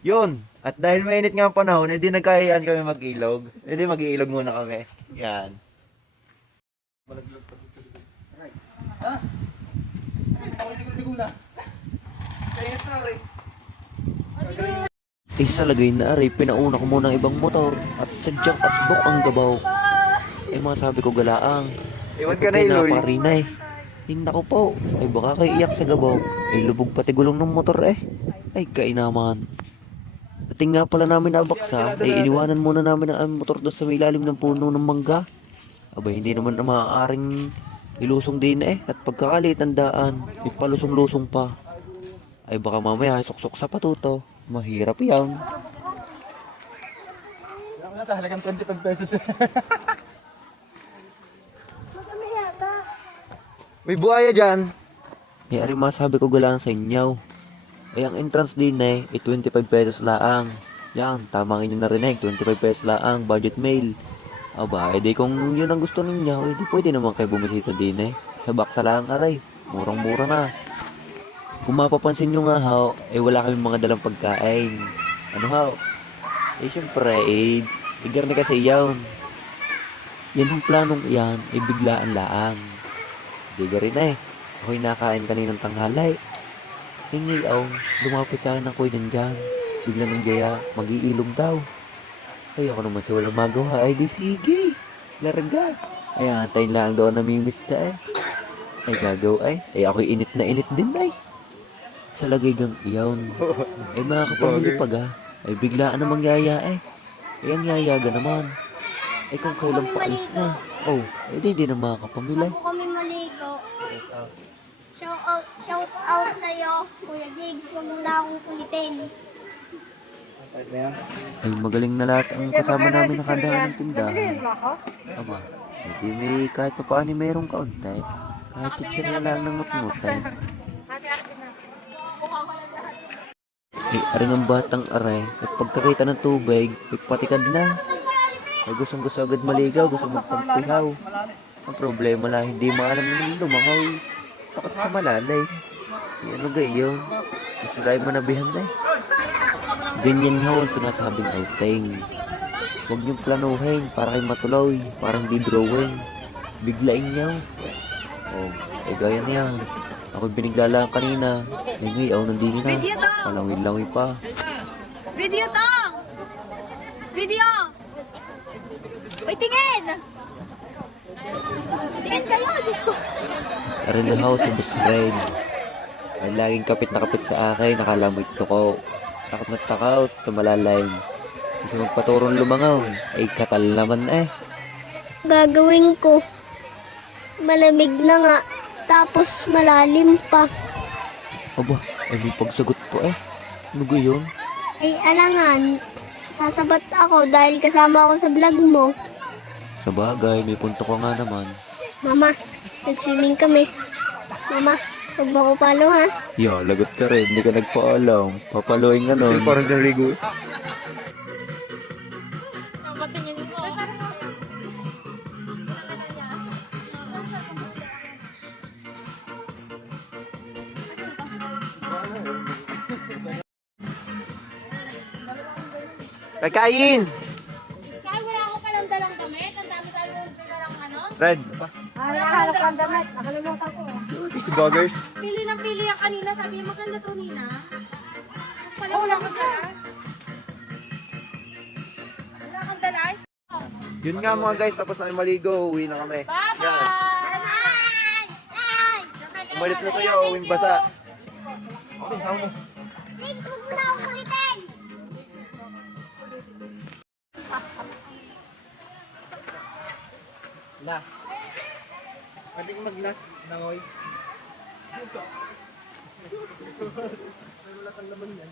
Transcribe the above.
Yun. At dahil mainit nga ang panahon, hindi nagkayaan kami mag-ilog. Hindi mag-iilog muna kami. Yan. Eh sa lagay na ari, pinauna ko muna ang ibang motor at sadyang asbok ang gabaw. Eh mga sabi ko galaang, Iwan eh ka na, pagkay Iloy. naparinay. Hinda ko po, ay baka kay iyak sa gabaw. Ay lubog pati gulong ng motor eh. Ay kainaman. Dating nga pala namin nabaksa, ay iniwanan muna namin ang aming motor doon sa may ilalim ng puno ng mangga. Abay hindi naman na maaaring ilusong din eh. At pagkakalit ang daan, may palusong-lusong pa. Ay baka mamaya suksok sa patuto. Mahirap yan. Alam mo na sa halagang 25 pesos. May buhaya dyan. Eh ari masabi ko galang sa inyo. Ay ang entrance din eh, 25 pesos laang. Yan, tama ang inyo narinig, 25 pesos laang, budget mail. Aba, edi kung yun ang gusto ninyo, edi pwede naman kayo bumisita din eh. Sa baksa lang aray, murang-mura na. Kung mapapansin nyo nga ho, eh wala kami mga dalang pagkain. Ano ho? Eh syempre, igarni kasi yun. Yan ang planong iyan, biglaan laang. Di rin eh, ako'y nakain kaninang tanghalay. Hingi lumapit sa akin ng kuya dyan. Bigla ng gaya, mag-iilog daw. Ay ako naman sa walang magawa, ay di sige. Larga. Ay antayin lang doon namimista eh. Ay gagaw ay ako'y init na init din ay. Sa lagay gang iyon. Ay mga kapamilya pag ay biglaan na mangyaya eh. Ay ang yayaga naman. Ay kung kailan paalis na. Oh, ay di na mga kapamilya. Bago kami maligo. Shout out sa'yo, Kuya Jigs. Huwag mo na akong kulitin. Ay magaling na lahat ang kasama namin nakadahan ng tindahan. Aba, hindi may kahit pa paano mayroong kaunti. Kahit chichir na lang ng ngut-ngutan. Ay aring ang batang aray at pagkakita ng tubig, ay patikad na. Ay gustong gusto agad maligaw, gusto magpagpihaw. Ang problema lang, hindi maalam na lumangaw. Takot sa malalay. Ano gayon? Gusto tayo manabihan na eh. Ganyan ho ang sinasabing outing. Huwag niyong planuhin para kayo matuloy, parang di drawing. Biglain niyo. Oh, gaya na yan. Ako'y binigla lang kanina. Ngayon, nandini na. Malawin-lawi pa. Video to! Video! Uy, tingin! Tingin kayo, Diyos ko. Arin na ho si Boss Red. Ay laging kapit na kapit sa akin, nakalamoy ko. Takot na takot sa malalim. Gusto magpaturong lumangaw, ay katal naman eh. Gagawin ko. Malamig na nga. Tapos malalim pa. Aba, ay may pagsagot po eh. Ano gayon? Ay, alangan. Sasabat ako dahil kasama ako sa vlog mo. Sa bagay, may punto ko nga naman. Mama, nag-swimming kami. Mama, huwag mo ko palo ha. Ya, lagot ka rin, hindi ka nagpaalam. Papaluin ka nun. Kasi parang naligo. Pagkain! Kaya wala ako palang dalang damit. Ang dami-dami kong dalang ano. Red! Hanap ka ang damit. Nakalimutan ko. Si Boggers. Pili ng pili yan kanina. Sabi niya maganda to, Nina. Pala wala kang dala. Wala kang dala. Yun nga mga guys, tapos na maligo, uwi na kami. Yan. Umalis na tayo, uwing basa. Okay, tama mo. Jigs, huwag mo na akong kulitin. Last. Pwede ko mag-last, nangoy. Wala kang laman yan.